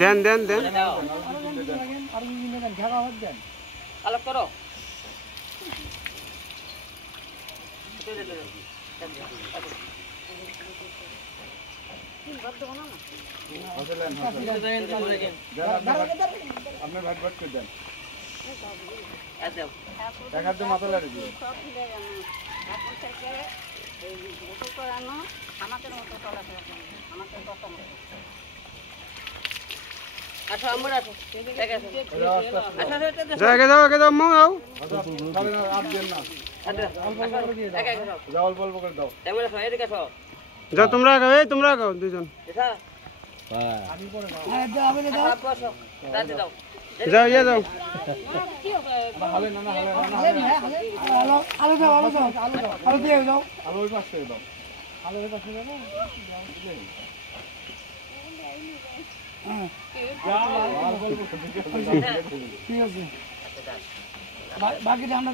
দেন দেন দেন আলাপ করো আপনার ভাট ভাট করে দেন দেখার তো মাথা লাগে যাও তোমরা তোমরা দুজন যাও ইয়ে যাও ঠিক আছে বাকিটা আমরা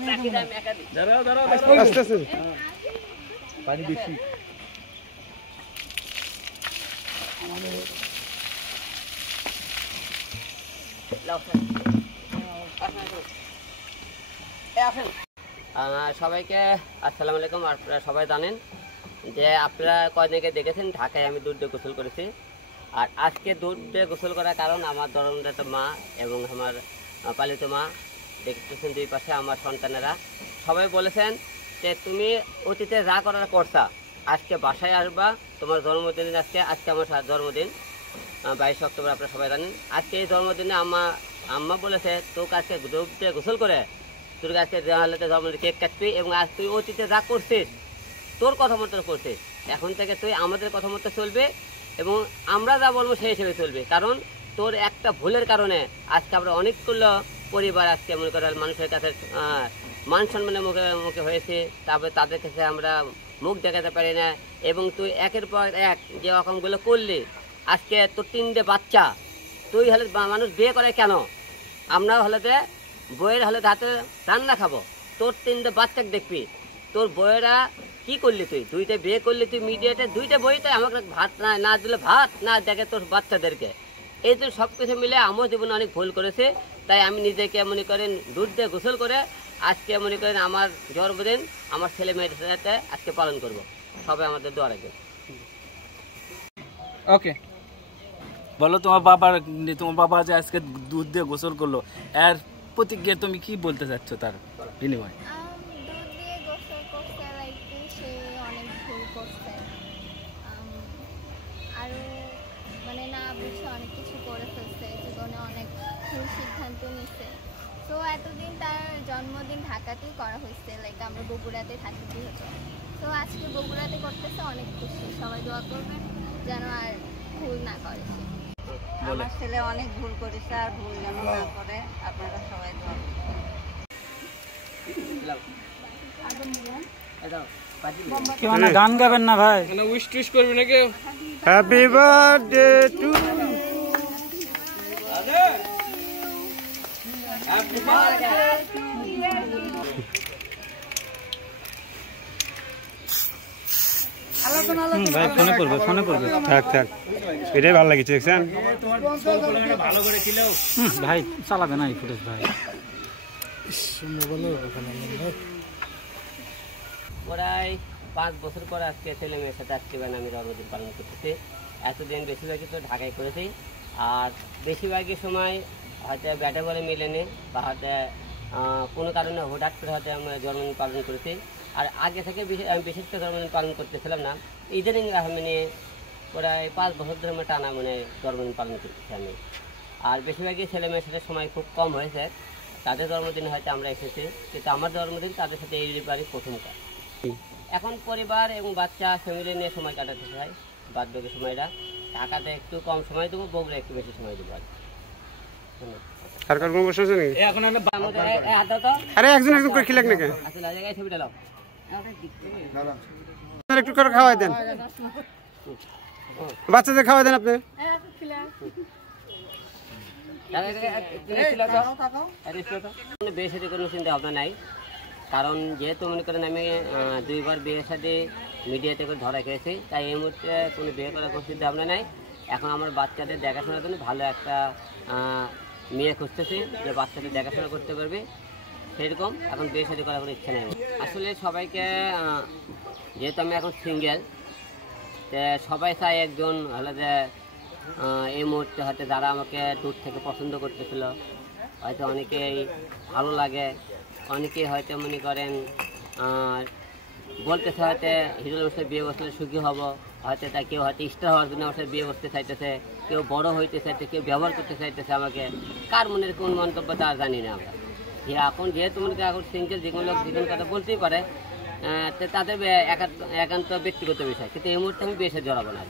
আস্তে আস্তে পানি বেশি সবাইকে আসসালামু আলাইকুম। আপনারা সবাই জানেন যে আপনারা কয়দিনকে দেখেছেন ঢাকায় আমি দুধ দিয়ে গোসল করেছি। আর আজকে দুধ দিয়ে গোসল করার কারণ আমার জন্মদাতা মা এবং আমার পালিত মা দেখতেছেন দুই পাশে আমার সন্তানেরা সবাই বলেছেন যে তুমি অতীতে যা করার করছা আজকে বাসায় আসবা, তোমার জন্মদিন আজকে আমার জন্মদিন 22 অক্টোবর। আপনারা সবাই জানেন আজকে এই জন্মদিনে আম্মা বলেছে তোকে আজকে দুধ দিয়ে গোসল করে তোর আজকে জন্মদিন কেক কাটবি এবং আজ তুই অতীতে যা করছিস তোর কথা মতো করছিস, এখন থেকে তুই আমাদের কথা মতো চলবে এবং আমরা যা বলবো সেই হিসেবে চলবে। কারণ তোর একটা ভুলের কারণে আজকে আমরা অনেকগুলো পরিবার আজকে মনে করেন মানুষের কাছে মান সম্মানের মুখে হয়েছে, তারপরে তাদের কাছে আমরা মুখ দেখাতে পারি না এবং তুই একের পর এক যে রকমগুলো করলি আজকে তোর 3টে বাচ্চা, তুই হলে মানুষ বিয়ে করে কেন? আমরা হলেতে বইয়ের হলে হাতে রান্না খাবো, তোর 3টে বাচ্চাকে দেখবি, তোর বইয়েরা কি করলি তুই 2টে বিয়ে করলি, তুই মিডিয়াতে 2টে বইতে আমাকে ভাত না দিলে ভাত না দেখে তোর বাচ্চাদেরকে। এই তো সব কিছু মিলে আমার জীবনে অনেক ভুল করেছে, তাই আমি নিজেকে মনে করেন দুধ দিয়ে গোসল করে আজকে মনে করেন আমার জন্মদিন আমার ছেলে মেয়েদের সাথে আজকে পালন করব। সবাই আমাদের দোয়া রাখবেন। ওকে বলো তোমার বাবা যে আজকে দুধ দিয়ে গোসল করলো এর প্রতিক্রিয়া তুমি কি বলতে চাচ্ছ তার বিনিময়ে? দুধ দিয়ে গোসল করছে লাইক সে অনেক ভুল করছে, আরও মানে না বুঝে অনেক কিছু করে ফেলছে, জীবনে অনেক ভুল সিদ্ধান্ত নিচ্ছে। তো এতদিন তার জন্মদিন ঢাকাতেই করা হয়েছে, লাইক আমরা বগুড়াতে থাকি যেহেতু, তো আজকে বগুড়াতে করতেছে, অনেক খুশি। সবাই দোয়া করবেন যেন আর ভুল না করে। আমার ছেলে অনেক ভুল করেছে, আর ভুল যেন না করে, আপনারা সবাই দোয়া করবেন। গান গাবেন না ভাই? উইশ টুইশ করবি না কেউ? হ্যাপি বার্থডে টু ভাই ফোনে করবে থাক থাক, এটাই ভালো লাগছে দেখছেন ভাই, চালাবে না এই ফুটেজ ভাই। প্রায় 5 বছর পর আজকে ছেলে মেয়ের সাথে আজকে আমি জন্মদিন পালন করতেছি। এতদিন বেশিরভাগই তো ঢাকায় করেছি, আর বেশিরভাগই সময় হয়তো ব্যাটে বলে মিলেনি বা হয়তো কোনো কারণে হঠাৎ করে হয়তো আমরা জন্মদিন পালন করেছি। আর আগে থেকে আমি বিশেষ করে জন্মদিন পালন করতেছিলাম না, ইদানিং মানে প্রায় 5 বছর ধরে আমরা টানা মানে জন্মদিন পালন করতেছি আমি। আর বেশিরভাগই ছেলে মেয়ের সাথে সময় খুব কম হয়েছে, তাদের জন্মদিন হয়তো আমরা এসেছি, কিন্তু আমার জন্মদিন তাদের সাথে এই বাড়ি প্রথম কাজ। এখন পরিবার এবং বাচ্চা ফ্যামিলি নিয়ে সময় কাটাতে চাই, বাদ বাকি সময়টা ঢাকাতে একটু কম সময় দেবো, বগুড়া একটু বেশি সময় দেবো। সরকার কোনো বসে আছে নাকি? এখন আরে একজন একজন করে খেলেক নাকি? আসলে জায়গায় ছবিটা দাও, একটু করে খাওয়াই দেন, বাচ্চাদের খাওয়াই দেন আপনি। বেশি কোনো চিন্তা ভাবনা নাই, কারণ যেহেতু মনে করেন আমি 2বার বিয়ের সাথে মিডিয়াতে করে ধরা খেয়েছি, তাই এই মুহূর্তে কোনো বিয়ে করার কোনো চিন্তা ভাবনা নাই। এখন আমার বাচ্চাদের দেখাশোনার জন্য ভালো একটা মেয়ে খুঁজতেছি যে বাচ্চাদের দেখাশোনা করতে পারবে, সেরকম এখন বিয়ে শাদী করার কোনো ইচ্ছা নেই। আসলে সবাইকে যেহেতু আমি এখন সিঙ্গেল, সবাই চাই একজন হলো যে এই মুহূর্তে হয়তো যারা আমাকে দূর থেকে পছন্দ করতেছিল, হয়তো অনেকেই ভালো লাগে, অনেকেই হয়তো মনে করেন বলতেছে হয়তো হিরোর সাথে বিয়ে বসলে সুখী হব, হয়তো তা কেউ হয়তো স্টার হওয়ার জন্য আমার সাথে বিয়ে বসতে চাইতেছে, কেউ বড় হইতে চাইছে, কেউ ব্যবহার করতে চাইতেছে আমাকে। কার মনের কোন মন্তব্য তা জানি না আমরা। এখন যেহেতু মনে করেন এখন সিঙ্গেল, যে কোনো লোক যে কোনো কথা বলতেই পারে, তাদের একান্ত ব্যক্তিগত বিষয়, কিন্তু এই মুহূর্তে আমি বিয়ে সাথে জড়াবো না।